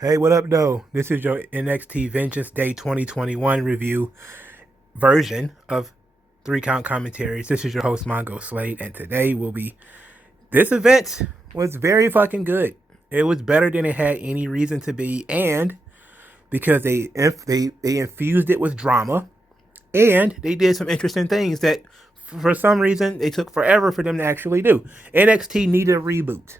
Hey, what up, though? This is your NXT Vengeance Day 2021 review version of Three Count Commentaries. This is your host, Mongo Slade, and today will be. This event was very fucking good. It was better than it had any reason to be, and because they infused it with drama, and they did some interesting things that, for some reason, they took forever for them to actually do. NXT needed a reboot.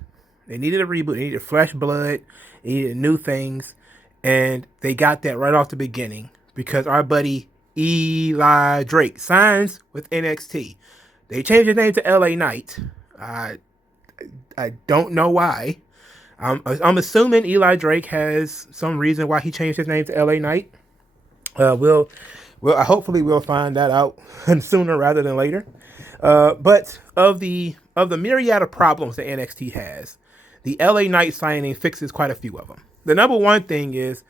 They needed a reboot. They needed fresh blood. They needed new things. And they got that right off the beginning because our buddy Eli Drake signs with NXT. They changed his name to LA Knight. I don't know why. I'm assuming Eli Drake has some reason why he changed his name to LA Knight. Hopefully we'll find that out sooner rather than later. But of the myriad of problems that NXT has, the LA Knight signing fixes quite a few of them. The number one thing is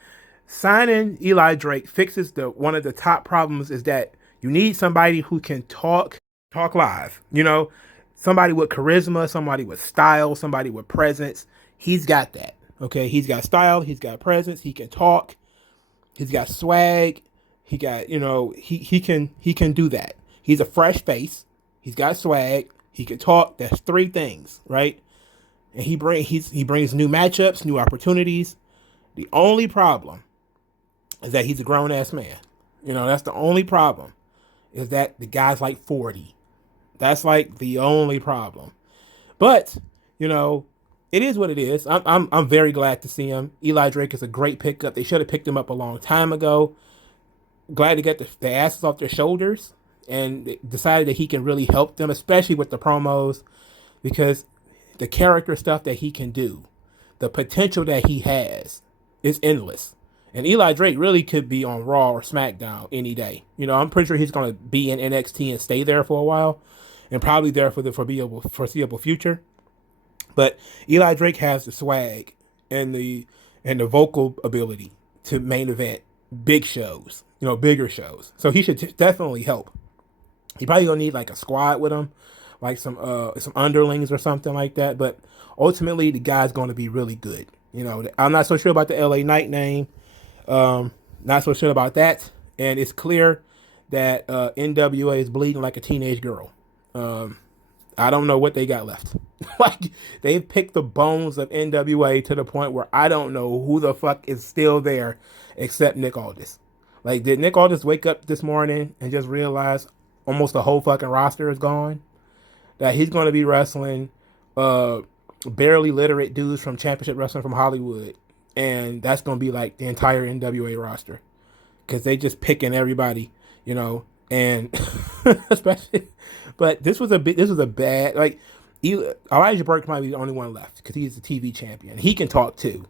signing Eli Drake fixes the one of the top problems is that you need somebody who can talk live. Somebody with charisma, somebody with style, somebody with presence. He's got that. Okay, he's got style, he's got presence, he can talk, he's got swag, he got he can do that. He's a fresh face, he's got swag, he can talk. That's three things, right? And he brings new matchups, new opportunities. The only problem is that he's a grown ass man. That's the only problem. Is that the guy's like 40. That's like the only problem. But it is what it is. I'm very glad to see him. Eli Drake is a great pickup. They should have picked him up a long time ago. Glad to get the asses off their shoulders and decided that he can really help them, especially with the promos, because the character stuff that he can do, the potential that he has is endless. And Eli Drake really could be on Raw or SmackDown any day. I'm pretty sure he's going to be in NXT and stay there for a while and probably there for the foreseeable future. But Eli Drake has the swag and the vocal ability to main event big shows, bigger shows. So he should definitely help. He probably gonna need like a squad with him, like some underlings or something like that. But ultimately, the guy's going to be really good. I'm not so sure about the LA Knight name. Not so sure about that. And it's clear that NWA is bleeding like a teenage girl. I don't know what they got left. Like, they've picked the bones of NWA to the point where I don't know who the fuck is still there except Nick Aldis. Like, did Nick Aldis wake up this morning and just realize almost the whole fucking roster is gone? That he's going to be wrestling barely literate dudes from Championship Wrestling from Hollywood. And that's going to be like the entire NWA roster. Because they just picking everybody, and especially, but this was a bad, like, Elijah Burke might be the only one left because he's the TV champion. He can talk too.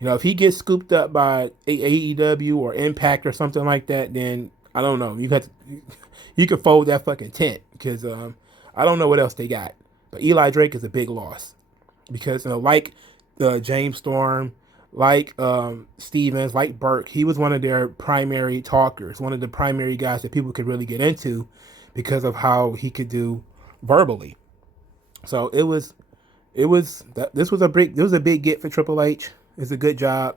If he gets scooped up by AEW or Impact or something like that, then I don't know. You could fold that fucking tent because I don't know what else they got. But Eli Drake is a big loss because like James Storm, like Stevens, like Burke, he was one of their primary talkers, one of the primary guys that people could really get into because of how he could do verbally. So this was a big get for Triple H. It's a good job.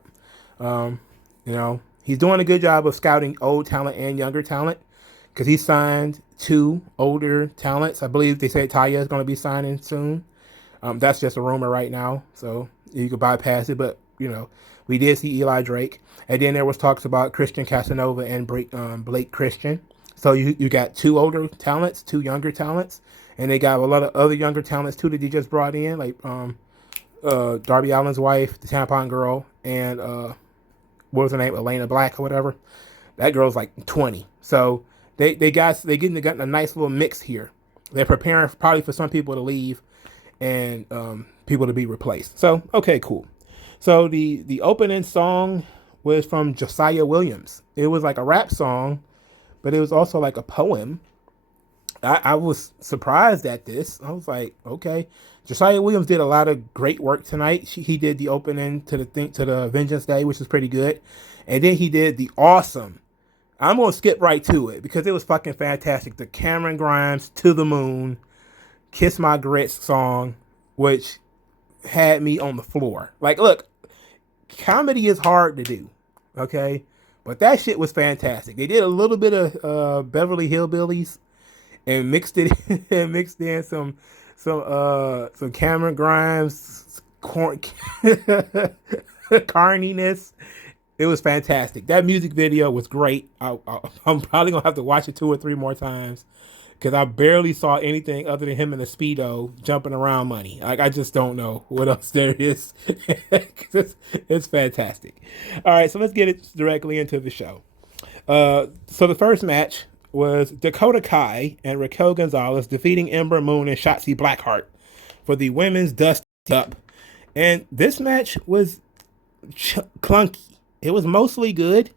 He's doing a good job of scouting old talent and younger talent because he signed two older talents. I believe they said Taya is going to be signing soon. That's just a rumor right now, so you could bypass it. But we did see Eli Drake, and then there was talks about Christian Casanova and Blake Christian. So you got two older talents, two younger talents, and they got a lot of other younger talents too that they just brought in, like Darby Allin's wife, the Tampon Girl, and what was her name, Elena Black or whatever. That girl's like 20. So they got a nice little mix here. They're preparing probably for some people to leave and people to be replaced. So okay, cool. So the opening song was from Josiah Williams. It was like a rap song, but it was also like a poem. I was surprised at this. I was like, okay. Josiah Williams did a lot of great work tonight. He did the opening to the Vengeance Day, which was pretty good. And then he did the awesome. I'm going to skip right to it because it was fucking fantastic. The Cameron Grimes To the Moon, Kiss My Grits song, which had me on the floor. Like, look, comedy is hard to do, okay? But that shit was fantastic. They did a little bit of Beverly Hillbillies and mixed it and mixed in some Cameron Grimes carniness. It was fantastic. That music video was great. I'm probably gonna have to watch it 2 or 3 more times because I barely saw anything other than him in a Speedo jumping around money. Like, I just don't know what else there is. It's fantastic. All right, so let's get it directly into the show. So the first match was Dakota Kai and Raquel Gonzalez defeating Ember Moon and Shotzi Blackheart for the Women's Dust Up. And this match was clunky. It was mostly good,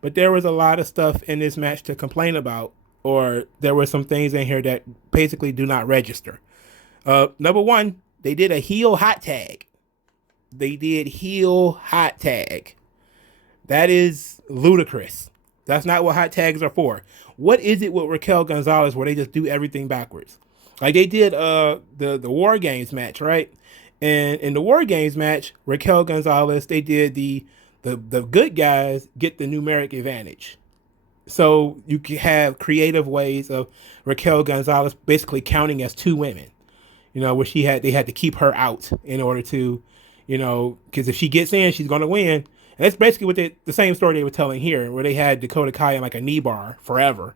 but there was a lot of stuff in this match to complain about, or there were some things in here that basically do not register. Number one, they did a heel hot tag. They did heel hot tag. That is ludicrous. That's not what hot tags are for. What is it with Raquel Gonzalez where they just do everything backwards? Like they did the War Games match, right? And in the War Games match, Raquel Gonzalez, they did the good guys get the numeric advantage. So you can have creative ways of Raquel Gonzalez basically counting as 2 women, where they had to keep her out in order to, because if she gets in, she's going to win. And that's basically what the same story they were telling here, where they had Dakota Kai in like a knee bar forever,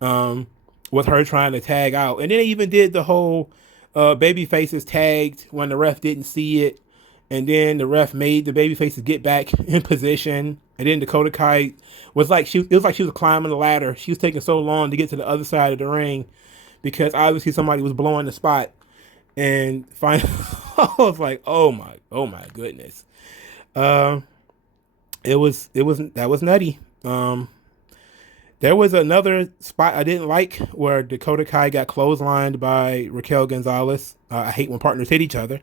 with her trying to tag out. And then they even did the whole baby faces tagged when the ref didn't see it. And then the ref made the baby faces get back in position. And then Dakota Kai was like, it was like she was climbing the ladder. She was taking so long to get to the other side of the ring because obviously somebody was blowing the spot. And finally, I was like, oh my goodness. That was nutty. There was another spot I didn't like where Dakota Kai got clotheslined by Raquel Gonzalez. I hate when partners hit each other.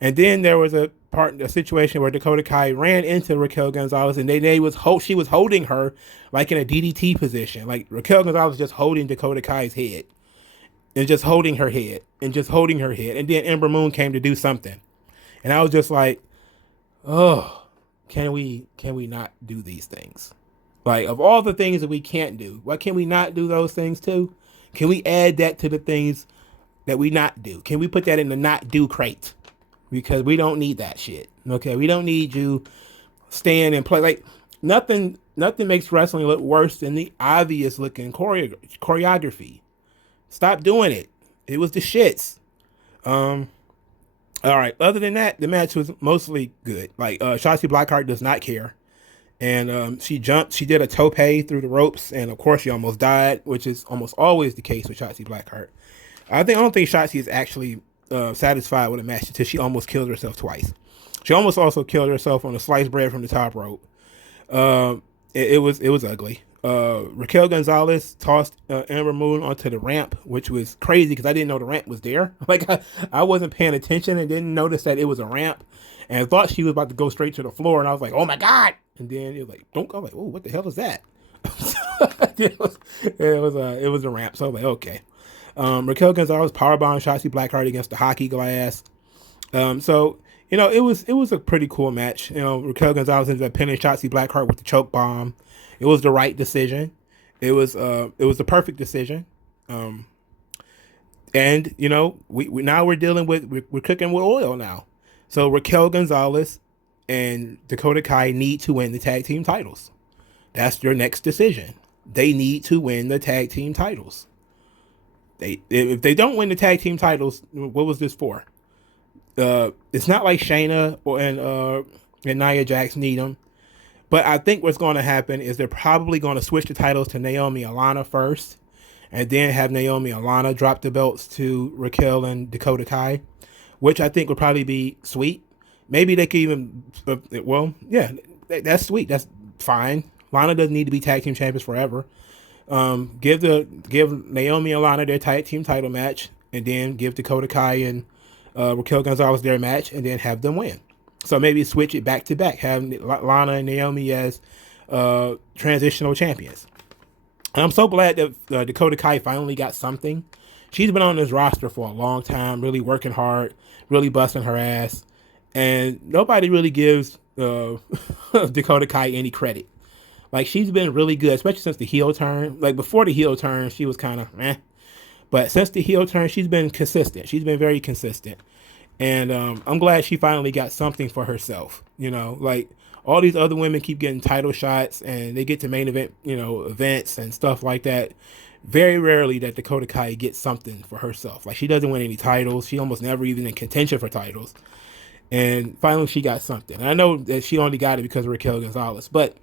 And then there was a situation where Dakota Kai ran into Raquel Gonzalez, and she was holding her like in a DDT position. Like Raquel Gonzalez just holding Dakota Kai's head, and just holding her head, and just holding her head. And then Ember Moon came to do something, and I was just like, oh, can we not do these things? Like, of all the things that we can't do, why can we not do those things too? Can we add that to the things that we not do? Can we put that in the not do crate? Because we don't need that shit. Okay, we don't need you stand and play. Like, nothing makes wrestling look worse than the obvious looking choreography. Stop doing it. It was the shits. All right. Other than that, the match was mostly good. Like, Shotzi Blackheart does not care. And she did a tope through the ropes, and of course she almost died, which is almost always the case with Shotzi Blackheart. I don't think Shotzi is actually satisfied with a match until she almost killed herself twice. She almost also killed herself on a sliced bread from the top rope. It was ugly. Raquel Gonzalez tossed Ember Moon onto the ramp, which was crazy because I didn't know the ramp was there. Like I wasn't paying attention and didn't notice that it was a ramp, and I thought she was about to go straight to the floor, and I was like, oh my god! And then it was like, don't go. Like, oh, what the hell is that? it was a ramp. So I was like, okay. Raquel Gonzalez powerbombed Shotzi Blackheart against the hockey glass. So it was a pretty cool match. Raquel Gonzalez ended up pinning Shotzi Blackheart with the choke bomb. It was the right decision. It was the perfect decision. And we now we're dealing with we're cooking with oil now. So Raquel Gonzalez and Dakota Kai need to win the tag team titles. That's your next decision. They need to win the tag team titles. If they don't win the tag team titles, what was this for? It's not like Shayna and Nia Jax need them. But I think what's going to happen is they're probably going to switch the titles to Naomi and Alana first, and then have Naomi and Alana drop the belts to Raquel and Dakota Kai, which I think would probably be sweet. Maybe they could even, that's sweet. That's fine. Lana doesn't need to be tag team champions forever. Give Naomi and Lana their tag team title match, and then give Dakota Kai and Raquel Gonzalez their match, and then have them win. So maybe switch it back to back, have Lana and Naomi as transitional champions. And I'm so glad that Dakota Kai finally got something. She's been on this roster for a long time, really working hard, really busting her ass, and nobody really gives uh, Dakota Kai any credit. Like, she's been really good, especially since the heel turn. Like, before the heel turn, she was kind of eh. But since the heel turn, she's been consistent. She's been very consistent. And I'm glad she finally got something for herself. You know, like, all these other women keep getting title shots and they get to main event, events and stuff like that. Very rarely that Dakota Kai gets something for herself. Like, she doesn't win any titles. She almost never even in contention for titles. And finally she got something. And I know that she only got it because of Raquel Gonzalez, but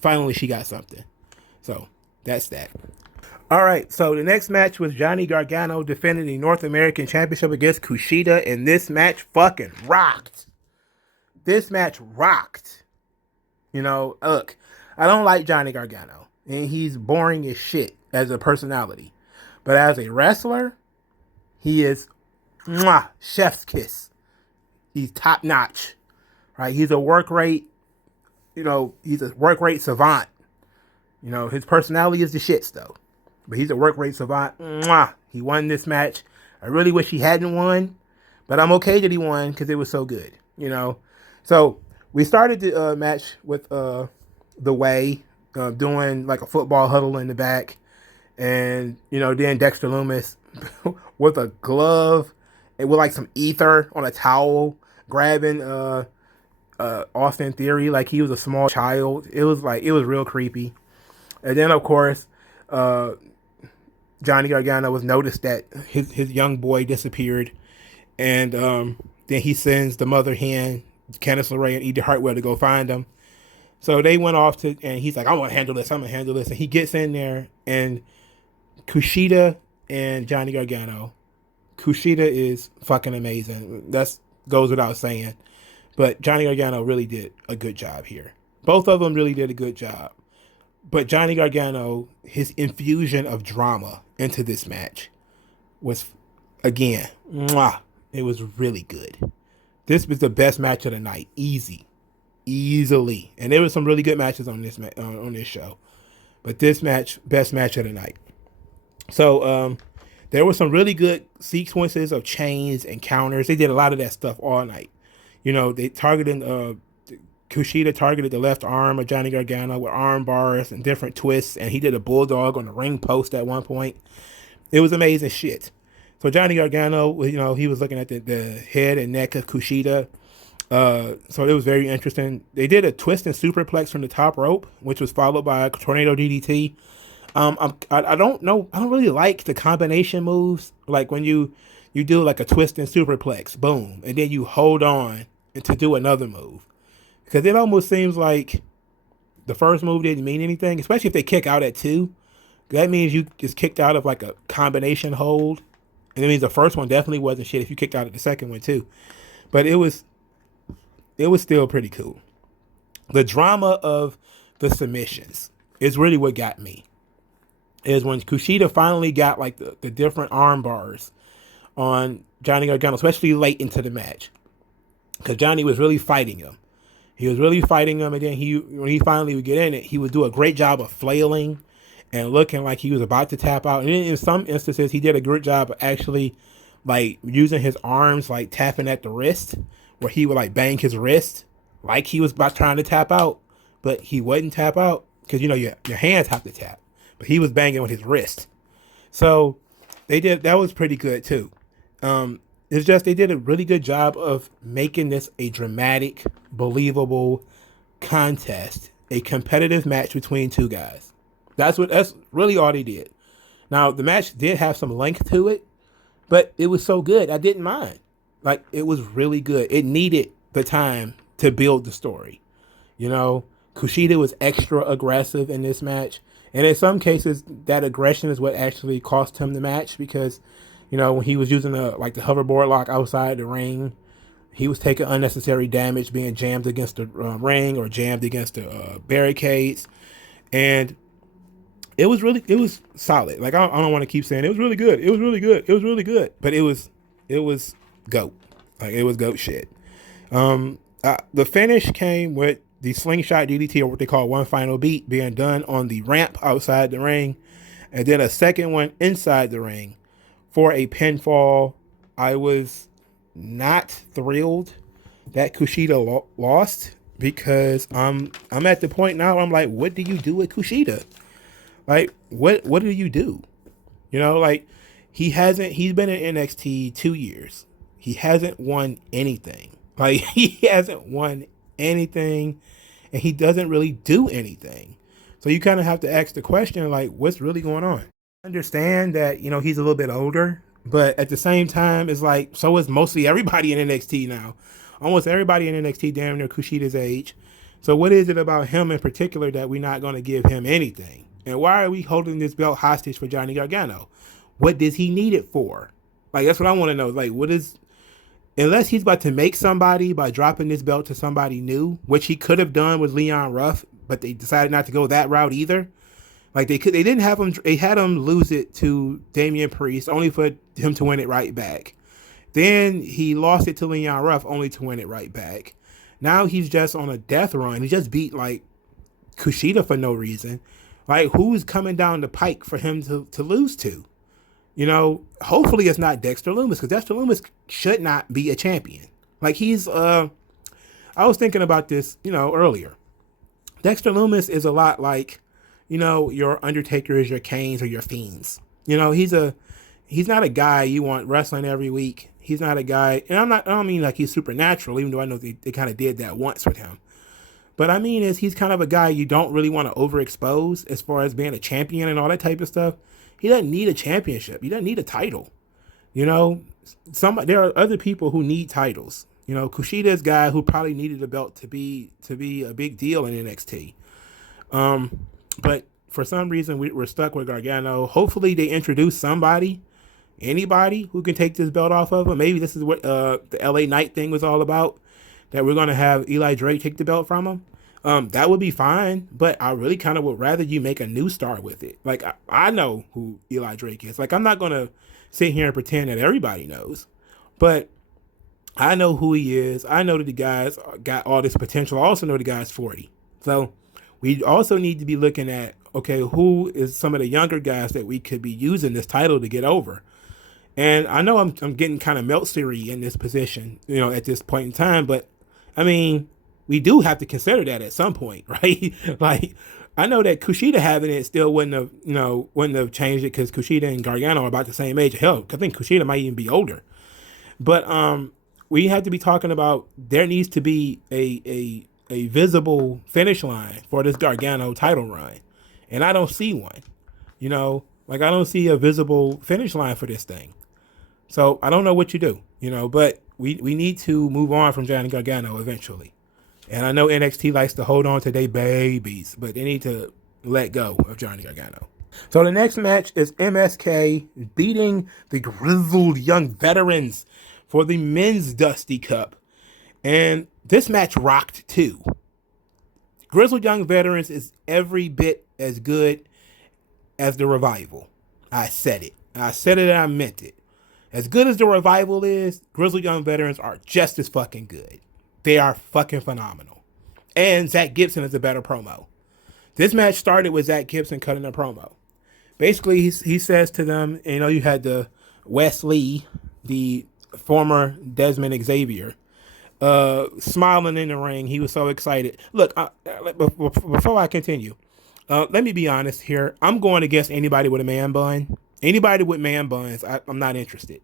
finally she got something. So that's that. All right, so the next match was Johnny Gargano defending the North American Championship against Kushida, and this match fucking rocked. This match rocked. Look, I don't like Johnny Gargano, and he's boring as shit as a personality. But as a wrestler, he is chef's kiss. He's top notch, right? He's a work rate, he's a work rate savant. His personality is the shits though. But he's a work rate savant. He won this match. I really wish he hadn't won, but I'm okay that he won because it was so good. So we started the match with the Way doing like a football huddle in the back, and then Dexter Lumis with a glove and with like some ether on a towel, grabbing Austin Theory like he was a small child. It was real creepy. And then of course, Johnny Gargano was noticed that his young boy disappeared, and then he sends the mother hen, Candice LeRae and Edie Hartwell, to go find him. So they went off and he's like, I'm gonna handle this. And he gets in there, and Kushida and Johnny Gargano. Kushida is fucking amazing. That goes without saying. But Johnny Gargano really did a good job here. Both of them really did a good job. But Johnny Gargano, his infusion of drama into this match was, again, it was really good. This was the best match of the night, easily. And there were some really good matches on this show, but this match, best match of the night. So there were some really good sequences of chains and counters. They did a lot of that stuff all night. They targeted. Kushida targeted the left arm of Johnny Gargano with arm bars and different twists, and he did a bulldog on the ring post at one point. It was amazing shit. So Johnny Gargano, he was looking at the head and neck of Kushida. So it was very interesting. They did a twist and superplex from the top rope, which was followed by a tornado DDT. I don't know. I don't really like the combination moves, like when you do like a twist and superplex, boom, and then you hold on to do another move. Because it almost seems like the first move didn't mean anything, especially if they kick out at 2. That means you just kicked out of like a combination hold. And it means the first one definitely wasn't shit if you kicked out of the second one too. But it was still pretty cool. The drama of the submissions is really what got me. Is when Kushida finally got like the different arm bars on Johnny Gargano, especially late into the match. Because Johnny was really fighting him. He was really fighting him, and then when he finally would get in it, he would do a great job of flailing and looking like he was about to tap out. And in some instances, he did a good job of actually like using his arms, like tapping at the wrist, where he would like bang his wrist like he was about trying to tap out, but he wouldn't tap out because your hands have to tap, but he was banging with his wrist. So that was pretty good too. It's just they did a really good job of making this a dramatic, believable contest, a competitive match between two guys. That's really all they did. Now, the match did have some length to it, but it was so good, I didn't mind. Like, it was really good. It needed the time to build the story. Kushida was extra aggressive in this match, and in some cases, that aggression is what actually cost him the match because when he was using the hoverboard lock outside the ring, he was taking unnecessary damage, being jammed against the ring or jammed against the barricades. And it was solid. Like, I don't want to keep saying it was really good. It was really good. But it was GOAT. Like, it was GOAT shit. The finish came with the slingshot DDT, or what they call one final beat, being done on the ramp outside the ring. And then a second one inside the ring for a pinfall. I was not thrilled that Kushida lost because I'm at the point now where I'm like, what do you do with Kushida? Like, what do you do? You know, like he's been in NXT 2 years. He hasn't won anything. Like he hasn't won anything, and he doesn't really do anything. So you kind of have to ask the question, like, what's really going on? I understand that, he's a little bit older, but at the same time, it's like, so is mostly everybody in NXT now. Almost everybody in NXT damn near Kushida's age. So what is it about him in particular that we're not going to give him anything? And why are we holding this belt hostage for Johnny Gargano? What does he need it for? Like, that's what I want to know. Like, unless he's about to make somebody by dropping this belt to somebody new, which he could have done with Leon Ruff, but they decided not to go that route either. Like they had him lose it to Damian Priest only for him to win it right back. Then he lost it to Leon Ruff only to win it right back. Now he's just on a death run. He just beat like Kushida for no reason. Like, who's coming down the pike for him to lose to? Hopefully it's not Dexter Lumis, because Dexter Lumis should not be a champion. Like I was thinking about this, earlier. Dexter Lumis is a lot like, your Undertakers, your Kanes, or your Fiends. He's not a guy you want wrestling every week. He's not a guy, and I don't mean like he's supernatural, even though I know they kind of did that once with him. But I mean he's kind of a guy you don't really want to overexpose as far as being a champion and all that type of stuff. He doesn't need a championship. He doesn't need a title. There are other people who need titles. Kushida's guy who probably needed a belt to be a big deal in NXT. But for some reason we're stuck with Gargano. Hopefully they introduce anybody who can take this belt off of him. Maybe this is what the LA Knight thing was all about, that we're going to have Eli Drake take the belt from him. That would be fine, but I really kind of would rather you make a new star with it. Like, I know who Eli Drake is. Like, I'm not going to sit here and pretend that everybody knows, but I know who he is. I know that the guy's got all this potential. I also know the guy's 40. So we also need to be looking at, okay, who is some of the younger guys that we could be using this title to get over? And I know I'm getting kind of Meltzery in this position, at this point in time, but I mean, we do have to consider that at some point, right? Like, I know that Kushida having it still wouldn't have changed it, because Kushida and Gargano are about the same age. Hell, I think Kushida might even be older. But we have to be talking about, there needs to be a visible finish line for this Gargano title run, and I don't see one. I don't see a visible finish line for this thing. So I don't know what you do. But we need to move on from Johnny Gargano eventually. And I know NXT likes to hold on to their babies, but they need to let go of Johnny Gargano. So the next match is MSK beating the Grizzled Young Veterans for the Men's Dusty Cup. And this match rocked too. Grizzled Young Veterans is every bit as good as the Revival. I said it. I said it and I meant it. As good as the Revival is, Grizzled Young Veterans are just as fucking good. They are fucking phenomenal. And Zach Gibson is a better promo. This match started with Zach Gibson cutting a promo. Basically, he says to them, you had the Wesley, the former Desmond Xavier, smiling in the ring. He was so excited. Look, before I continue, let me be honest here. I'm going against anybody with a man bun. Anybody with man buns, I'm not interested.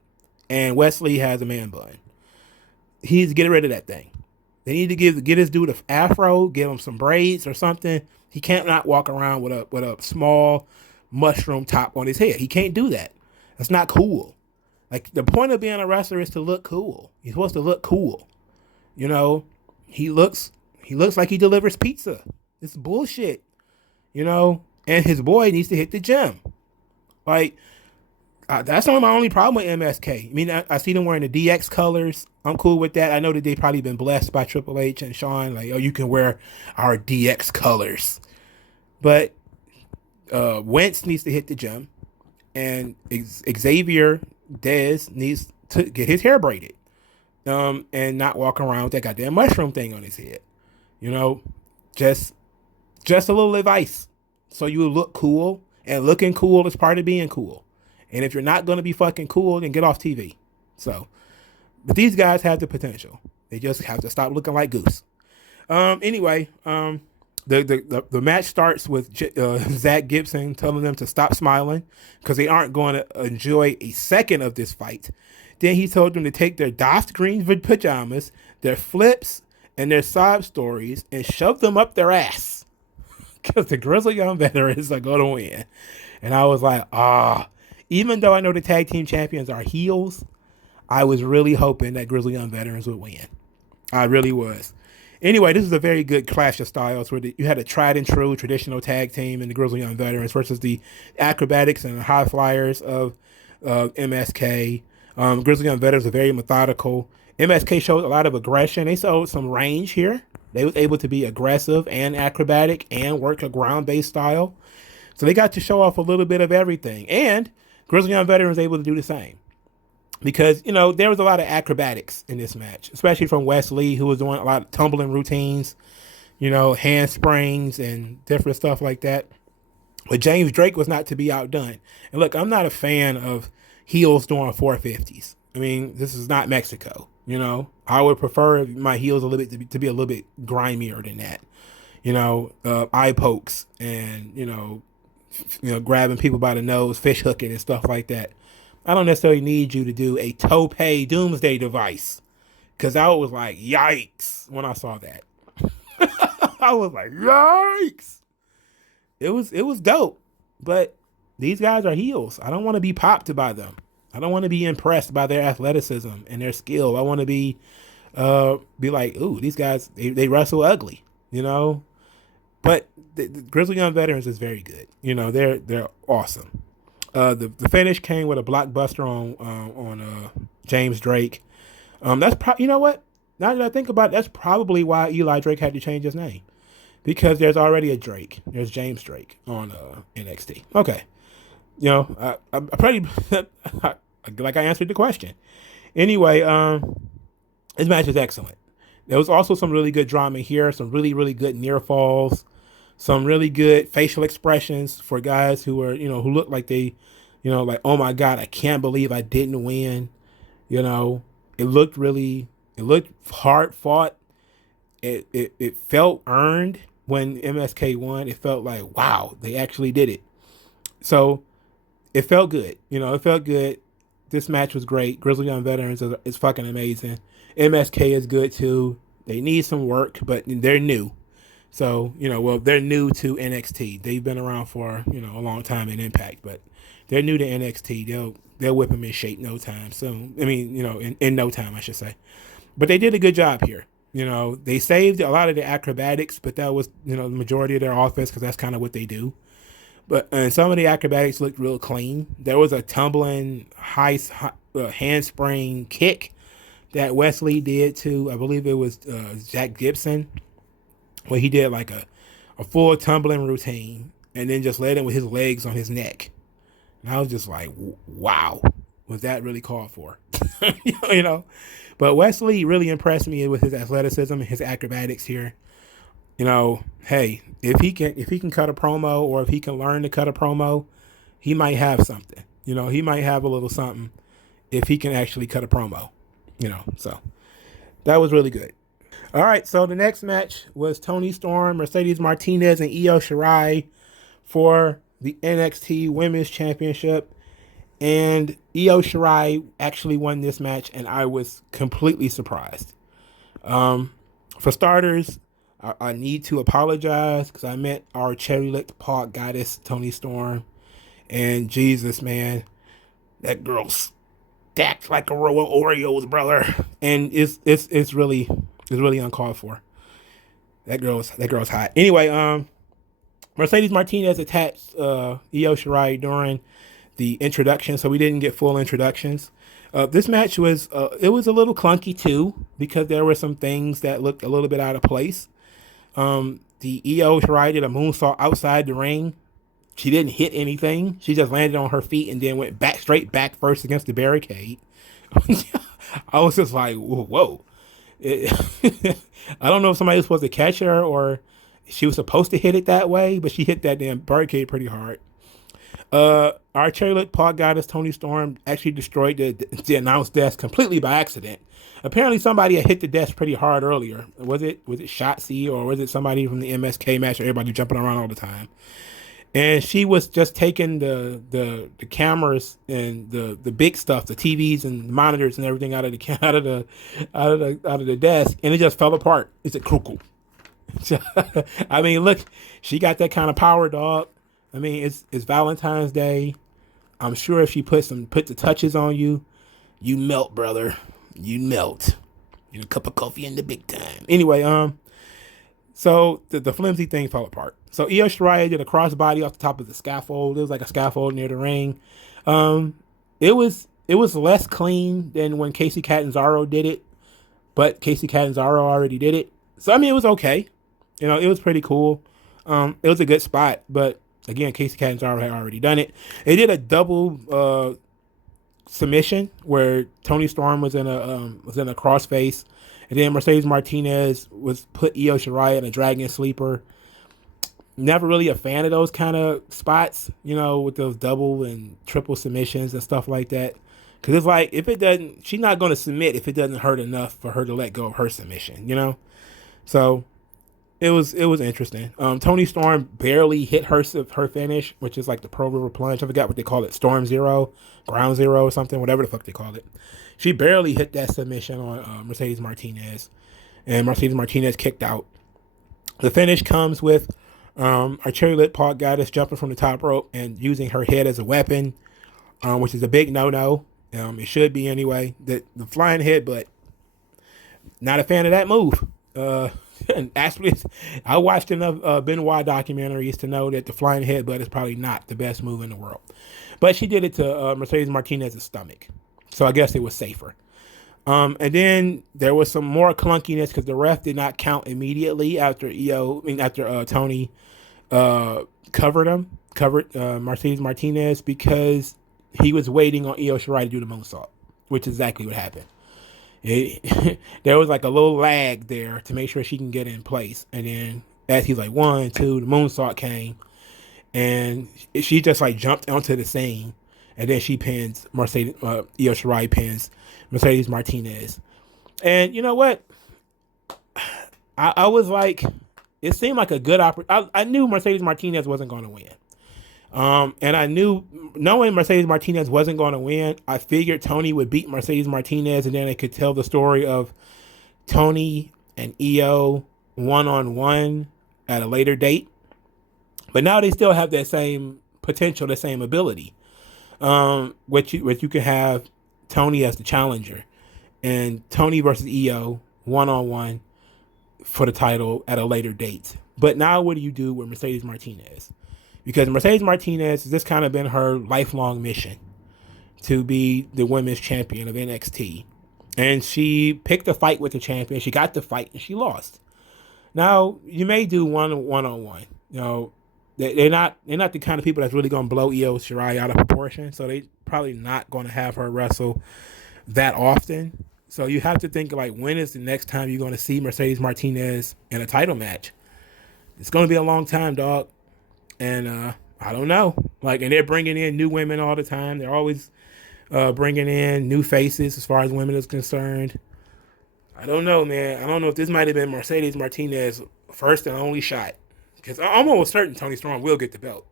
And Wesley has a man bun. He needs to get rid of that thing. They need to get his dude an afro, give him some braids or something. He can't not walk around with a small mushroom top on his head. He can't do that. That's not cool. Like, the point of being a wrestler is to look cool. He's supposed to look cool. He looks like he delivers pizza. It's bullshit. And his boy needs to hit the gym. Like, that's not my only problem with MSK. I mean, I see them wearing the DX colors. I'm cool with that. I know that they've probably been blessed by Triple H and Shawn. Like, you can wear our DX colors. But Wentz needs to hit the gym. And Xavier Dez needs to get his hair braided. And not walk around with that goddamn mushroom thing on his head. Just a little advice. So you look cool. And looking cool is part of being cool. And if you're not going to be fucking cool, then get off TV. So, but these guys have the potential. They just have to stop looking like Goose. Anyway, the match starts with Zach Gibson telling them to stop smiling because they aren't going to enjoy a second of this fight. Then he told them to take their doffed green pajamas, their flips, and their sob stories and shove them up their ass because the Grizzly Young Veterans are going to win. And I was like, even though I know the tag team champions are heels, I was really hoping that Grizzly Young Veterans would win. I really was. Anyway, this is a very good clash of styles where you had a tried and true traditional tag team in the Grizzly Young Veterans versus the acrobatics and the high flyers of MSK. Grizzly Young Veterans are very methodical. MSK showed a lot of aggression. They showed some range here. They was able to be aggressive and acrobatic and work a ground-based style. So they got to show off a little bit of everything. And Grizzly Young Veterans was able to do the same. Because, there was a lot of acrobatics in this match, especially from Wes Lee, who was doing a lot of tumbling routines, handsprings and different stuff like that. But James Drake was not to be outdone. And look, I'm not a fan of heels doing 450s. I mean, this is not Mexico, I would prefer my heels a little bit to be a little bit grimier than that. Eye pokes and, grabbing people by the nose, fish hooking and stuff like that. I don't necessarily need you to do a tope doomsday device. Because I was like, yikes, when I saw that. I was like, yikes. It was dope. But these guys are heels. I don't want to be popped by them. I don't want to be impressed by their athleticism and their skill. I want to be like, ooh, these guys, they wrestle ugly, But the Grizzly Young Veterans is very good. They're awesome. The finish came with a blockbuster on James Drake. That's you know what? Now that I think about it, that's probably why Eli Drake had to change his name, because there's already a Drake. There's James Drake on NXT. Okay, I probably like I answered the question. Anyway, this match is excellent. There was also some really good drama here. Some really really good near falls. Some really good facial expressions for guys who are, who look like they, like, oh my God, I can't believe I didn't win. It looked hard fought. It felt earned when MSK won. It felt like, wow, they actually did it. So it felt good. It felt good. This match was great. Grizzly Young Veterans is fucking amazing. MSK is good too. They need some work, but they're new. So, they're new to NXT. They've been around for, a long time in Impact, but they're new to NXT. They'll whip them in shape no time. So, in no time, I should say. But they did a good job here. They saved a lot of the acrobatics, but that was, the majority of their offense because that's kind of what they do. And some of the acrobatics looked real clean. There was a tumbling high handspring kick that Wesley did to, I believe it was Zach Gibson, where he did like a full tumbling routine and then just led him with his legs on his neck. And I was just like, wow, was that really called for? But Wesley really impressed me with his athleticism and his acrobatics here. Hey, if he can cut a promo, or if he can learn to cut a promo, he might have something. He might have a little something if he can actually cut a promo. So that was really good. All right, so the next match was Toni Storm, Mercedes Martinez, and Io Shirai for the NXT Women's Championship. And Io Shirai actually won this match, and I was completely surprised. For starters, I need to apologize because I met our cherry-licked pot goddess, Toni Storm. And Jesus, man, that girl stacked like a row of Oreos, brother. And it's really uncalled for. That girl's hot. Anyway, Mercedes Martinez attacked Io Shirai during the introduction, so we didn't get full introductions. This match was it was a little clunky too, because there were some things that looked a little bit out of place. The Io Shirai did a moonsault outside the ring. She didn't hit anything. She just landed on her feet and then went straight back first against the barricade. I was just like, whoa. I don't know if somebody was supposed to catch her or she was supposed to hit it that way, but she hit that damn barricade pretty hard. Our cherry lip pod goddess Tony Storm actually destroyed the announce desk completely by accident. Apparently, somebody had hit the desk pretty hard earlier. Was it Shotzi, or was it somebody from the MSK match? Or everybody jumping around all the time. And she was just taking the cameras and the big stuff, the TVs and the monitors and everything out of the desk, and it just fell apart. It's a cuckoo. I mean, look, she got that kind of power, dog. I mean, it's Valentine's Day. I'm sure if she put the touches on you, you melt, brother. You melt. You a cup of coffee in the big time. Anyway, so the flimsy thing fell apart. So Io Shirai did a crossbody off the top of the scaffold. It was like a scaffold near the ring. It was less clean than when Casey Catanzaro did it, but Casey Catanzaro already did it. So I mean, it was okay. You know, it was pretty cool. It was a good spot, but again, Casey Catanzaro had already done it. They did a double submission where Tony Storm was in a crossface, and then Mercedes Martinez put Io Shirai in a dragon sleeper. Never really a fan of those kind of spots, you know, with those double and triple submissions and stuff like that. Because it's like, if it doesn't, she's not going to submit if it doesn't hurt enough for her to let go of her submission, you know? So it was interesting. Tony Storm barely hit her finish, which is like the Pro River Plunge. I forgot what they call it, Storm Zero, Ground Zero or something, whatever the fuck they call it. She barely hit that submission on Mercedes Martinez, and Mercedes Martinez kicked out. The finish comes with our cherry lip pod goddess jumping from the top rope and using her head as a weapon, which is a big no-no. It should be anyway. The flying headbutt, not a fan of that move. And actually, I watched enough Benoit documentaries to know that the flying headbutt is probably not the best move in the world. But she did it to Mercedes Martinez's stomach, so I guess it was safer. And then there was some more clunkiness because the ref did not count immediately after Tony covered Mercedes Martinez, because he was waiting on Io Shirai to do the moonsault, which is exactly what happened. There was like a little lag there to make sure she can get in place, and then as he's like 1, 2, the moonsault came, and she just like jumped onto the scene, and then she pins Io Shirai pins Mercedes Martinez. And you know what? I was like, it seemed like a good opportunity. I knew Mercedes Martinez wasn't going to win. And I knew, knowing Mercedes Martinez wasn't going to win, I figured Tony would beat Mercedes Martinez, and then they could tell the story of Tony and Io one-on-one at a later date. But now they still have that same potential, the same ability. Which you can have Tony as the challenger, and Tony versus Io one-on-one for the title at a later date. But now what do you do with Mercedes Martinez? Because Mercedes Martinez has just kind of been her lifelong mission to be the women's champion of NXT. And she picked a fight with the champion. She got the fight and she lost. Now, you may do one-on-one. You know, they're not the kind of people that's really going to blow Io Shirai out of proportion. So they probably not going to have her wrestle that often. So you have to think, like, when is the next time you're going to see Mercedes Martinez in a title match? It's going to be a long time, dog. And I don't know. Like, and they're bringing in new women all the time. They're always bringing in new faces as far as women is concerned. I don't know, man. I don't know if this might have been Mercedes Martinez's first and only shot. Because I'm almost certain Tony Storm will get the belt.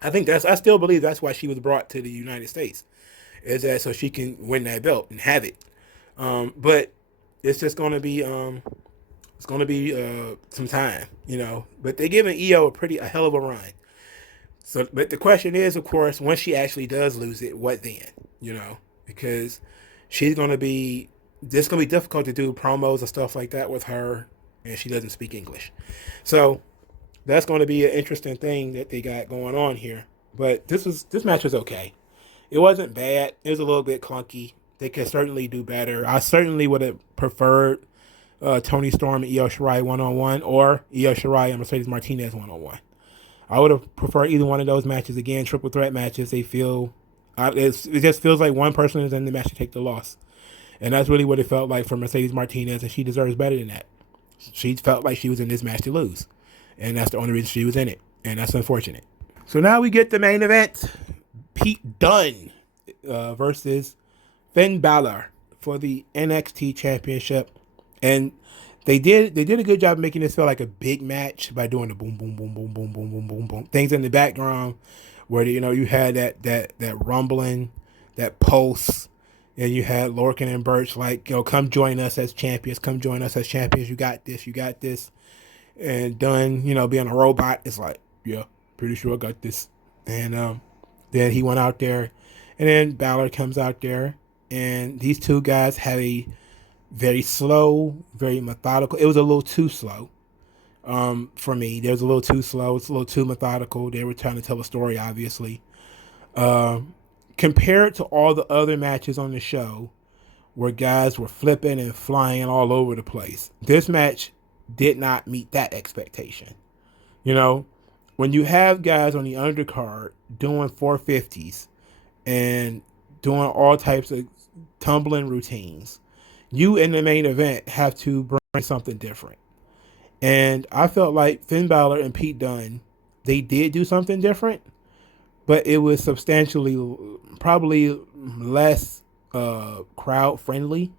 I still believe that's why she was brought to the United States. Is that so she can win that belt and have it. But it's just going to be... It's going to be some time, you know. But they're giving Io a hell of a run. So, but the question is, of course, once she actually does lose it, what then? You know, because it's going to be difficult to do promos and stuff like that with her, and she doesn't speak English. So that's going to be an interesting thing that they got going on here. But this match was okay. It wasn't bad. It was a little bit clunky. They could certainly do better. I certainly would have preferred Tony Storm and Io Shirai one-on-one, or Io Shirai and Mercedes Martinez one-on-one. I would have preferred either one of those matches. Again, triple threat matches, it just feels like one person is in the match to take the loss. And that's really what it felt like for Mercedes Martinez, and she deserves better than that. She felt like she was in this match to lose. And that's the only reason she was in it. And that's unfortunate. So now we get the main event. Pete Dunne versus Finn Balor for the NXT Championship. And they did a good job making this feel like a big match by doing the boom, boom, boom, boom, boom, boom, boom, boom, boom things in the background where, you had that rumbling, that pulse, and you had Lorcan and Birch like, come join us as champions. Come join us as champions. You got this. You got this. And Dunne, being a robot, is like, yeah, pretty sure I got this. And then he went out there, and then Balor comes out there, and these two guys have a very slow, very methodical. It was a little too slow for me. It was a little too slow. It's a little too methodical. They were trying to tell a story, obviously. Compared to all the other matches on the show where guys were flipping and flying all over the place, this match did not meet that expectation. When you have guys on the undercard doing 450s and doing all types of tumbling routines, you in the main event have to bring something different. And I felt like Finn Balor and Pete Dunne, they did do something different, but it was substantially, probably less crowd friendly,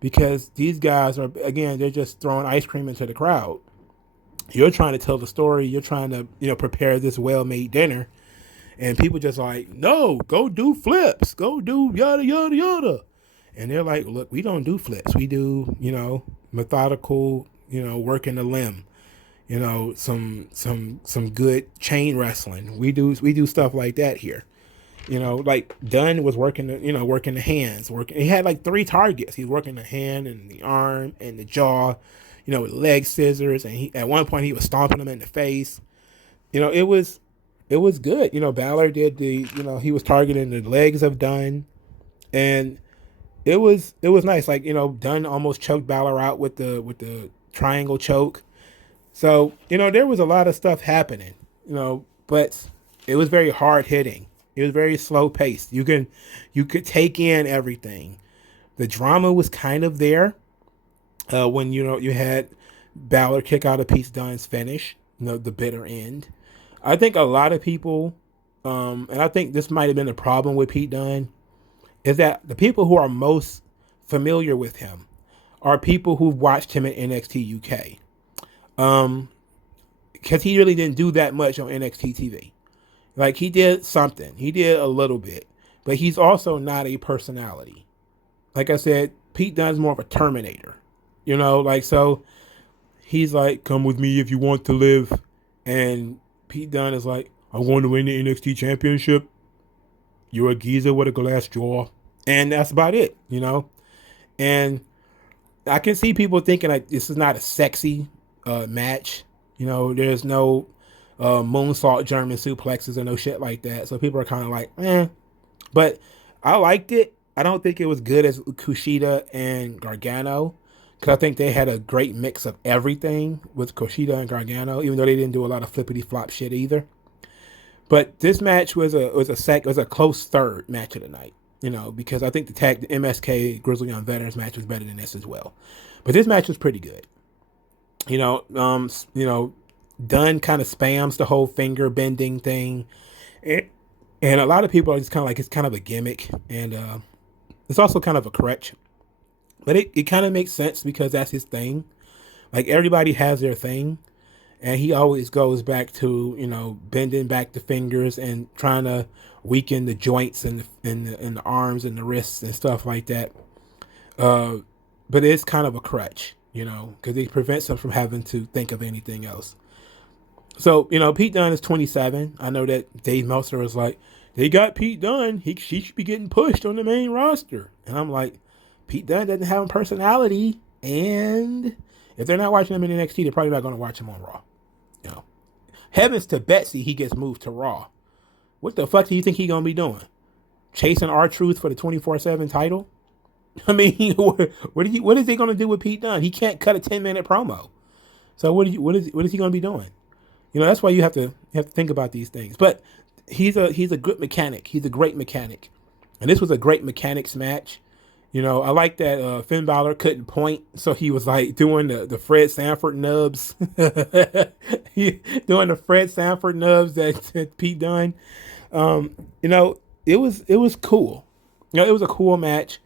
because these guys are, again, they're just throwing ice cream into the crowd. You're trying to tell the story. You're trying to, prepare this well-made dinner. And people just like, no, go do flips. Go do yada, yada, yada. And they're like, look, we don't do flips. We do, methodical, working the limb. Some good chain wrestling. We do stuff like that here. Like Dunne was working the hands. He had like 3 targets. He's working the hand and the arm and the jaw, with leg scissors. And at one point he was stomping them in the face. It was good. Balor did he was targeting the legs of Dunne, and it was nice. Like, Dunne almost choked Balor out with the triangle choke. So, there was a lot of stuff happening, but it was very hard hitting. It was very slow paced. You could take in everything. The drama was kind of there when you had Balor kick out of Pete Dunne's finish, the bitter end. I think a lot of people, and I think this might have been the problem with Pete Dunne, is that the people who are most familiar with him are people who've watched him in NXT UK. Because he really didn't do that much on NXT TV. Like, he did something. He did a little bit. But he's also not a personality. Like I said, Pete Dunne's more of a Terminator. So he's like, come with me if you want to live. And Pete Dunne is like, I want to win the NXT Championship. You're a geezer with a glass jaw. And that's about it, And I can see people thinking like this is not a sexy match. There's no moonsault German suplexes or no shit like that. So people are kind of like, eh. But I liked it. I don't think it was good as Kushida and Gargano, because I think they had a great mix of everything with Kushida and Gargano, even though they didn't do a lot of flippity flop shit either. But this match was a close third match of the night, because I think the MSK Grizzly on Veterans match was better than this as well. But this match was pretty good. Dunne kind of spams the whole finger bending thing, and a lot of people are just kind of like, it's kind of a gimmick, and it's also kind of a crutch. But it kind of makes sense because that's his thing. Like, everybody has their thing, and he always goes back to bending back the fingers and trying to weaken the joints and the arms and the wrists and stuff like that. But it's kind of a crutch, because it prevents him from having to think of anything else. So, Pete Dunne is 27. I know that Dave Meltzer was like, they got Pete Dunne. She should be getting pushed on the main roster. And I'm like, Pete Dunne doesn't have a personality. And if they're not watching him in NXT, they're probably not going to watch him on Raw. Heavens to Betsy, he gets moved to Raw. What the fuck do you think he's going to be doing? Chasing R-Truth for the 24/7 title? I mean, what is he going to do with Pete Dunne? He can't cut a 10-minute promo. So what is he going to be doing? That's why you have to think about these things. But he's a good mechanic. He's a great mechanic. And this was a great mechanics match. You know, I like that Finn Balor couldn't point, so he was like doing the Fred Sanford nubs. Doing the Fred Sanford nubs that Pete Dunne. You know, it was cool. You know, it was a cool match.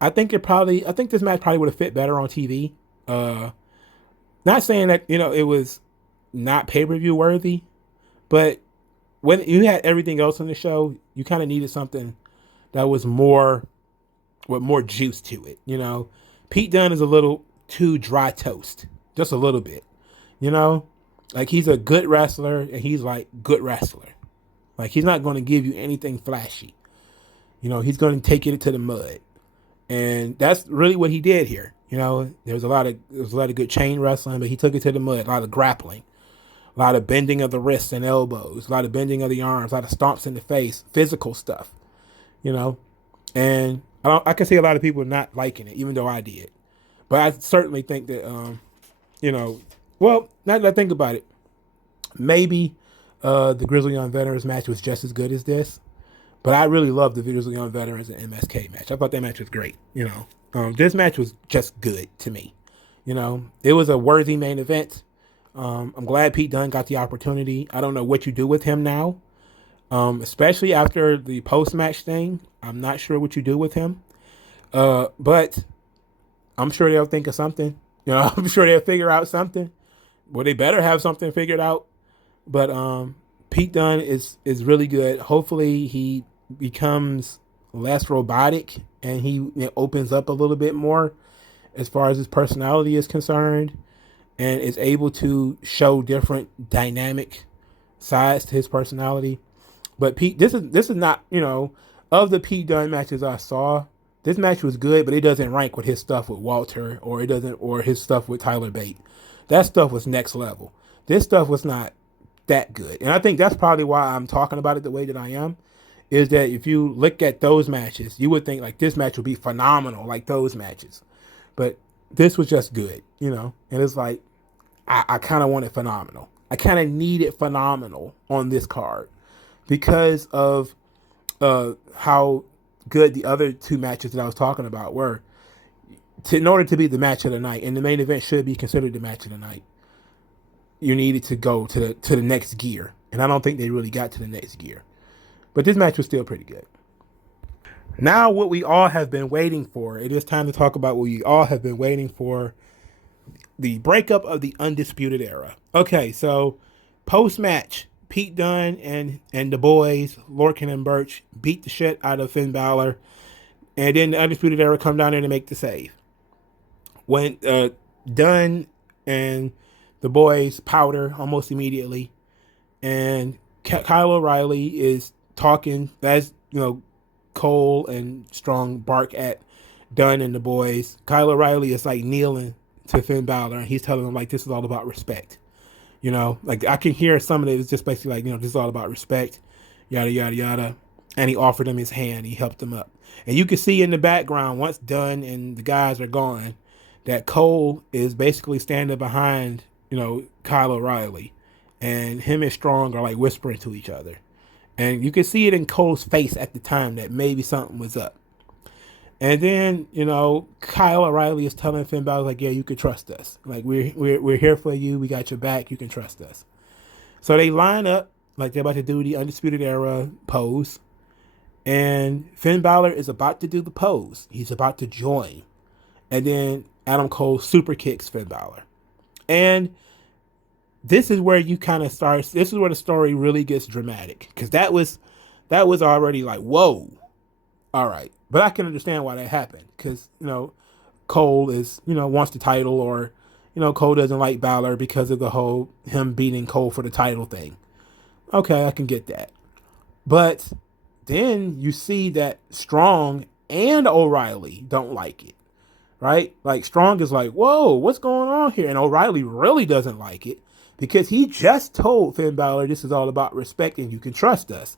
I think this match probably would have fit better on TV. Uh, Not saying that, you know, it was not pay-per-view worthy, but when you had everything else on the show, you kind of needed something that was more with more juice to it. You know, Pete Dunne is a little too dry toast, just a little bit. You know, like he's a good wrestler and he's like good wrestler. Like he's not going to give you anything flashy. You know, he's going to take it to the mud, and that's really what he did here. You know, there was a lot of good chain wrestling, but he took it to the mud. A lot of grappling, a lot of bending of the wrists and elbows, a lot of bending of the arms, a lot of stomps in the face, physical stuff. You know, and I can see a lot of people not liking it, even though I did. But I certainly think that, you know, well, now that I think about it, maybe the Grizzly on Veterans match was just as good as this. But I really loved the Grizzly on Veterans and MSK match. I thought that match was great. You know, this match was just good to me. You know, it was a worthy main event. I'm glad Pete Dunne got the opportunity. I don't know what you do with him now, especially after the post-match thing. I'm not sure what you do with him, but I'm sure they'll think of something. You know, I'm sure they'll figure out something. Well, they better have something figured out. But Pete Dunne is really good. Hopefully, he becomes less robotic and he opens up a little bit more as far as his personality is concerned, and is able to show different dynamic sides to his personality. But Pete, this is not, you know, of the Pete Dunne matches I saw, this match was good, but it doesn't rank with his stuff with Walter, or it doesn't, or his stuff with Tyler Bate. That stuff was next level. This stuff was not that good. And I think that's probably why I'm talking about it the way that I am, is that if you look at those matches, you would think like this match would be phenomenal, like those matches. But this was just good, you know? And it's like, I kind of want it phenomenal. I kind of need it phenomenal on this card because of how good the other two matches that I was talking about were. In order to be the match of the night, and the main event should be considered the match of the night, you needed to go to the next gear. And I don't think they really got to the next gear. But this match was still pretty good. Now, what we all have been waiting for. It is time to talk about what we all have been waiting for. The breakup of the Undisputed Era. Okay, so post-match, Pete Dunne and the boys, Lorcan and Birch, beat the shit out of Finn Balor. And then the Undisputed Era come down there to make the save. When Dunne and the boys powder almost immediately, and Kyle O'Reilly is talking as, you know, Cole and Strong bark at Dunne and the boys. Kyle O'Reilly is like kneeling to Finn Balor, and he's telling them like this is all about respect. You know, like I can hear some of it is just basically like, you know, this is all about respect, yada yada yada. And he offered him his hand, he helped him up. And you can see in the background, once Dunne and the guys are gone, that Cole is basically standing behind, you know, Kyle O'Reilly. And him and Strong are like whispering to each other. And you can see it in Cole's face at the time that maybe something was up. And then, you know, Kyle O'Reilly is telling Finn Balor, like, yeah, you can trust us. Like, we're here for you. We got your back. You can trust us. So they line up like they're about to do the Undisputed Era pose. And Finn Balor is about to do the pose. He's about to join. And then Adam Cole super kicks Finn Balor. And this is where you kind of start. This is where the story really gets dramatic. Because that was already like, whoa. All right. But I can understand why that happened. Because, you know, Cole is, you know, wants the title, or, you know, Cole doesn't like Balor because of the whole him beating Cole for the title thing. Okay, I can get that. But then you see that Strong and O'Reilly don't like it, right? Like Strong is like, whoa, what's going on here? And O'Reilly really doesn't like it because he just told Finn Balor this is all about respect and you can trust us.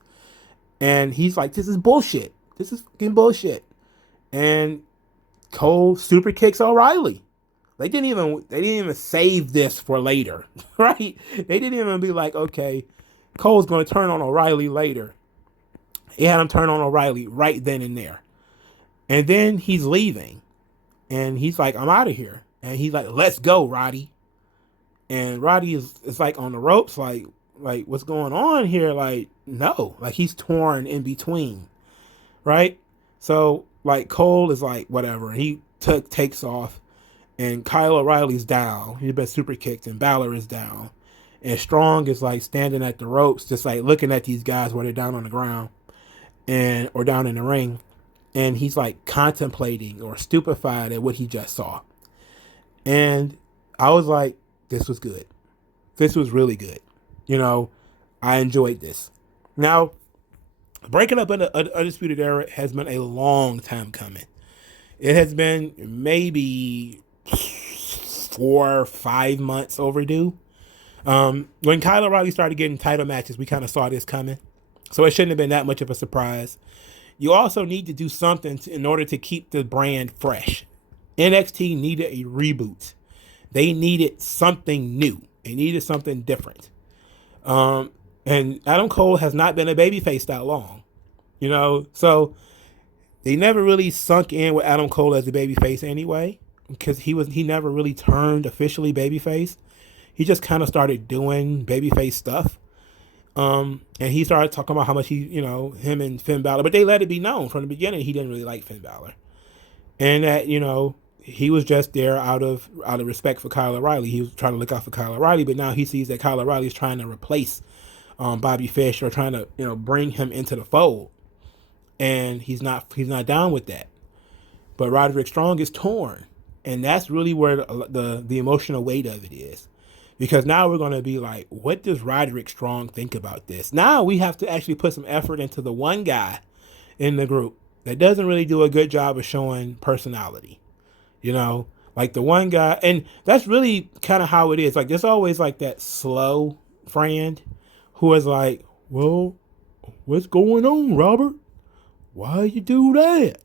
And he's like, this is bullshit. This is fucking bullshit. And Cole super kicks O'Reilly. They didn't even save this for later, right? They didn't even be like, okay, Cole's going to turn on O'Reilly later. He had him turn on O'Reilly right then and there. And then he's leaving. And he's like, I'm out of here. And he's like, let's go, Roddy. And Roddy is like on the ropes, like what's going on here? Like, no. Like he's torn in between. Right? So like Cole is like, whatever. And he takes off. And Kyle O'Reilly's down. He's been super kicked. And Balor is down. And Strong is like standing at the ropes, just like looking at these guys where they're down on the ground or down in the ring. And he's like contemplating or stupefied at what he just saw. And I was like, this was good. This was really good. You know, I enjoyed this. Now, breaking up in the Undisputed Era has been a long time coming. It has been maybe 4 or 5 months overdue. When Kyle O'Reilly started getting title matches, we kind of saw this coming. So it shouldn't have been that much of a surprise. You also need to do something in order to keep the brand fresh. NXT needed a reboot. They needed something new. They needed something different. And Adam Cole has not been a babyface that long. You know, so they never really sunk in with Adam Cole as a babyface anyway, because he never really turned officially babyface. He just kind of started doing babyface stuff. And he started talking about how much him and Finn Balor, but they let it be known from the beginning he didn't really like Finn Balor. And that, he was just there out of respect for Kyle O'Reilly. He was trying to look out for Kyle O'Reilly, but now he sees that Kyle O'Reilly is trying to replace Bobby Fish, or trying to, bring him into the fold. And he's not down with that. But Roderick Strong is torn. And that's really where the emotional weight of it is. Because now we're going to be like, what does Roderick Strong think about this? Now we have to actually put some effort into the one guy in the group that doesn't really do a good job of showing personality. Like the one guy. And that's really kind of how it is. Like there's always like that slow friend who is like, well, what's going on, Robert? Why you do that?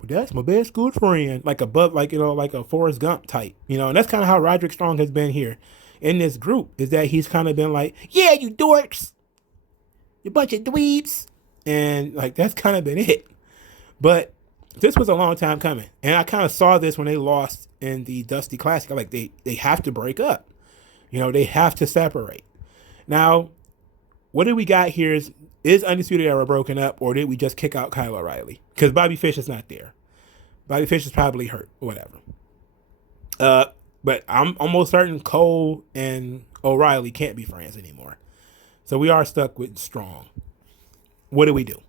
But that's my best good friend. Like a Forrest Gump type. And that's kind of how Roderick Strong has been here in this group, is that he's kind of been like, yeah, you dorks, you bunch of dweebs. And like, that's kind of been it. But this was a long time coming. And I kind of saw this when they lost in the Dusty Classic. Like they have to break up. They have to separate. Now, what do we got here is Undisputed Era broken up, or did we just kick out Kyle O'Reilly? Because Bobby Fish is not there. Bobby Fish is probably hurt or whatever. But I'm almost certain Cole and O'Reilly can't be friends anymore. So we are stuck with Strong. What do we do?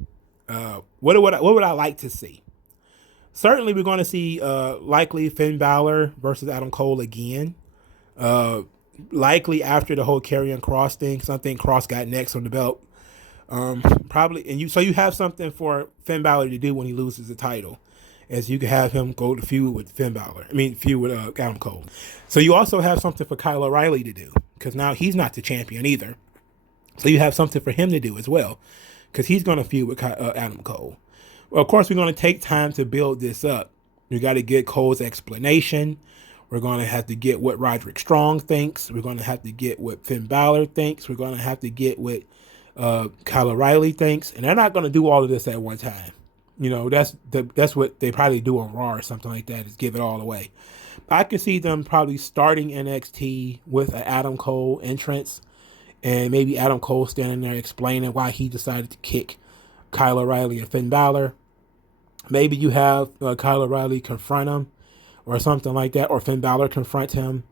What would I like to see? Certainly we're going to see likely Finn Balor versus Adam Cole again. Likely after the whole Karrion Kross thing. Something Kross got next on the belt. Probably, and you have something for Finn Balor to do when he loses the title, as you can have him go to feud with feud with Adam Cole. So you also have something for Kyle O'Reilly to do, because now he's not the champion either. So you have something for him to do as well, because he's going to feud with Adam Cole. Well, of course, we're going to take time to build this up. We got to get Cole's explanation. We're going to have to get what Roderick Strong thinks. We're going to have to get what Finn Balor thinks. We're going to have to get what Kyle O'Reilly thinks. And they're not going to do all of this at one time. That's what they probably do on Raw or something like that, is give it all away. I can see them probably starting NXT with an Adam Cole entrance, and maybe Adam Cole standing there explaining why he decided to kick Kyle O'Reilly and Finn Balor. Maybe you have Kyle O'Reilly confront him or something like that, or Finn Balor confronts him.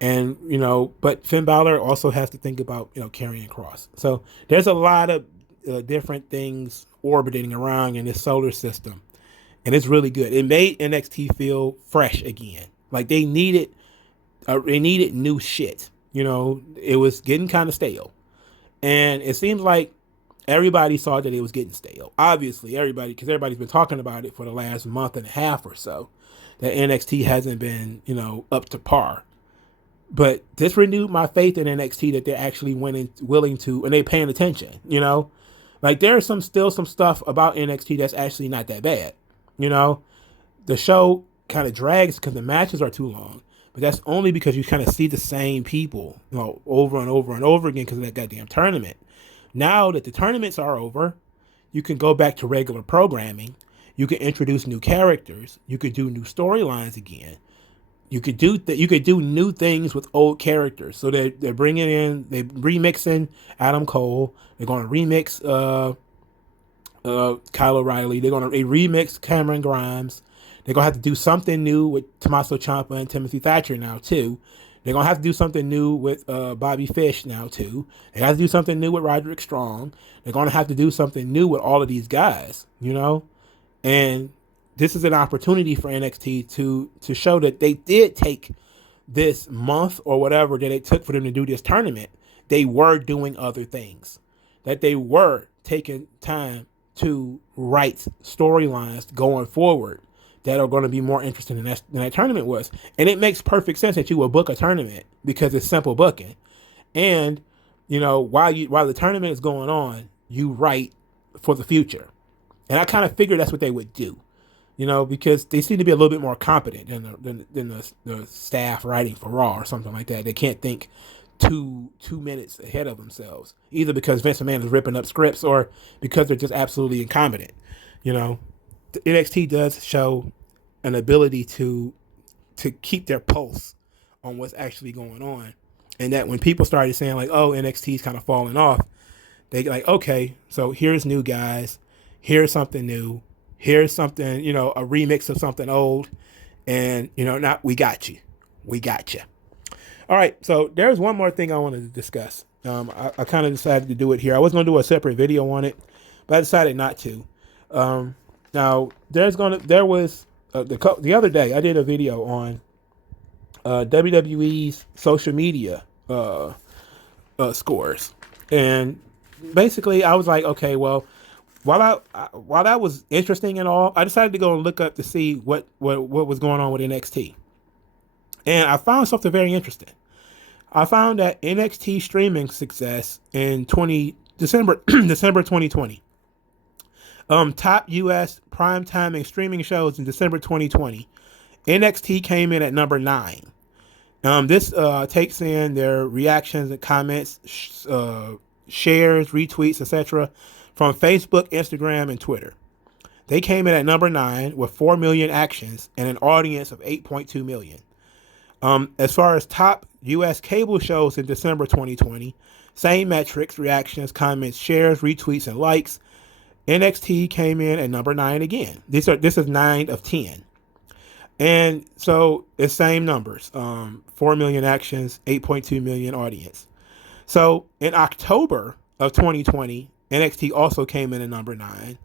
And, but Finn Balor also has to think about, Karrion Kross. So there's a lot of different things orbiting around in this solar system. And it's really good. It made NXT feel fresh again. Like they needed new shit. It was getting kind of stale. And it seems like everybody saw that it was getting stale. Obviously, because everybody's been talking about it for the last month and a half or so, that NXT hasn't been, up to par. But this renewed my faith in NXT that they're actually willing to, and they're paying attention, Like there's still some stuff about NXT that's actually not that bad. The show kind of drags because the matches are too long. But that's only because you kind of see the same people, over and over and over again because of that goddamn tournament. Now that the tournaments are over, you can go back to regular programming. You could introduce new characters. You could do new storylines again. You could do you could do new things with old characters. So they're bringing in, they're remixing Adam Cole. They're going to remix Kyle O'Reilly. They're going to remix Cameron Grimes. They're going to have to do something new with Tommaso Ciampa and Timothy Thatcher now too. They're going to have to do something new with Bobby Fish now too. They have to do something new with Roderick Strong. They're going to have to do something new with all of these guys, you know? And this is an opportunity for NXT to show that they did take this month or whatever that it took for them to do this tournament. They were doing other things, that they were taking time to write storylines going forward that are going to be more interesting than that tournament was. And it makes perfect sense that you will book a tournament because it's simple booking. And, you know, while the tournament is going on, you write for the future. And I kind of figured that's what they would do, you know, because they seem to be a little bit more competent than the staff writing for Raw or something like that. They can't think two minutes ahead of themselves, either because Vince McMahon is ripping up scripts or because they're just absolutely incompetent. You know, the NXT does show an ability to keep their pulse on what's actually going on, and that when people started saying like, "Oh, NXT's kind of falling off," they like, "Okay, so here's new guys, here's something new, here's something, you know, a remix of something old, and you know, now we got you. All right, so there's one more thing I wanted to discuss. I kind of decided to do it here. I was going to do a separate video on it, but I decided not to. Now there was the other day I did a video on WWE's social media scores, and basically I was like, okay, well, while that was interesting and all, I decided to go and look up to see what was going on with NXT. And I found something very interesting. I found that NXT streaming success in December 2020. Top US primetime and streaming shows in December 2020. NXT came in at number 9. This takes in their reactions and comments, shares, retweets, etc. from Facebook, Instagram, and Twitter. They came in at number 9 with 4 million actions and an audience of 8.2 million. As far as top U.S. cable shows in December 2020, same metrics, reactions, comments, shares, retweets, and likes. NXT came in at number 9 again. This is 9 of 10. And so it's same numbers, 4 million actions, 8.2 million audience. So in October of 2020, NXT also came in at number 9.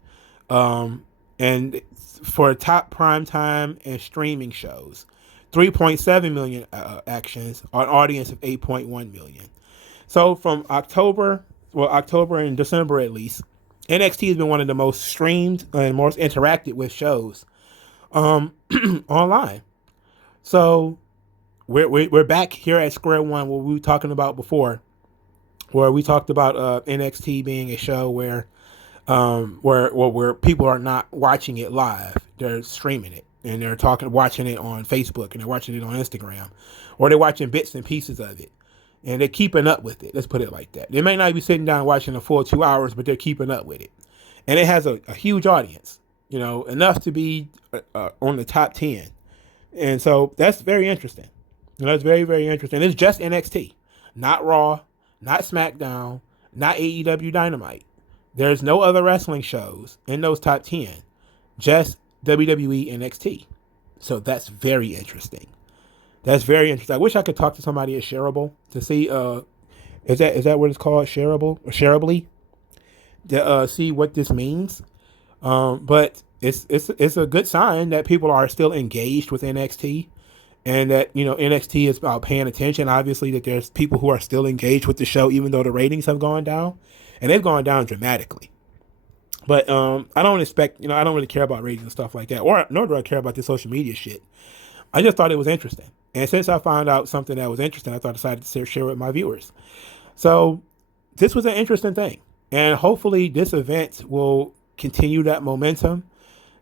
And for top primetime and streaming shows, 3.7 million actions on an audience of 8.1 million. So from October and December at least, NXT has been one of the most streamed and most interacted with shows online. So we're back here at square one, what we were talking about before, where we talked about NXT being a show where people are not watching it live, they're streaming it. And they're watching it on Facebook, and they're watching it on Instagram, or they're watching bits and pieces of it, and they're keeping up with it. Let's put it like that. They may not be sitting down watching the full 2 hours, but they're keeping up with it, and it has a huge audience, you know, enough to be on the top 10. And so that's very interesting. You know, that's very, very interesting. It's just NXT, not Raw, not SmackDown, not AEW Dynamite. There's no other wrestling shows in those top 10. Just WWE NXT. So that's very interesting. That's very interesting. I wish I could talk to somebody at Shareable to see is that what it's called? Shareable or Shareably? To see what this means. But it's a good sign that people are still engaged with NXT, and that, you know, NXT is about paying attention. Obviously, that there's people who are still engaged with the show, even though the ratings have gone down, and they've gone down dramatically. But I don't expect, you know, I don't really care about ratings and stuff like that, nor do I care about this social media shit. I just thought it was interesting. And since I found out something that was interesting, I thought I decided to share it with my viewers. So this was an interesting thing. And hopefully this event will continue that momentum,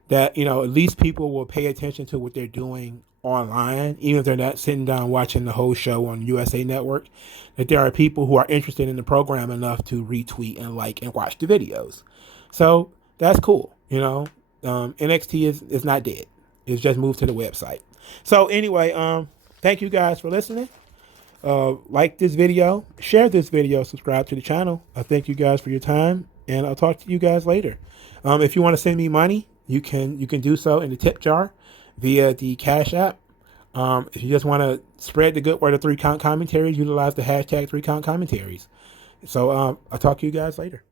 that, you know, at least people will pay attention to what they're doing online, even if they're not sitting down watching the whole show on USA Network, that there are people who are interested in the program enough to retweet and like and watch the videos. So that's cool, you know. NXT is not dead. It's just moved to the website. So anyway, thank you guys for listening. Like this video, share this video, subscribe to the channel. I thank you guys for your time, and I'll talk to you guys later. If you want to send me money, you can do so in the tip jar via the Cash App. If you just want to spread the good word of 3 Count Commentaries, utilize the hashtag 3 Count Commentaries. So I'll talk to you guys later.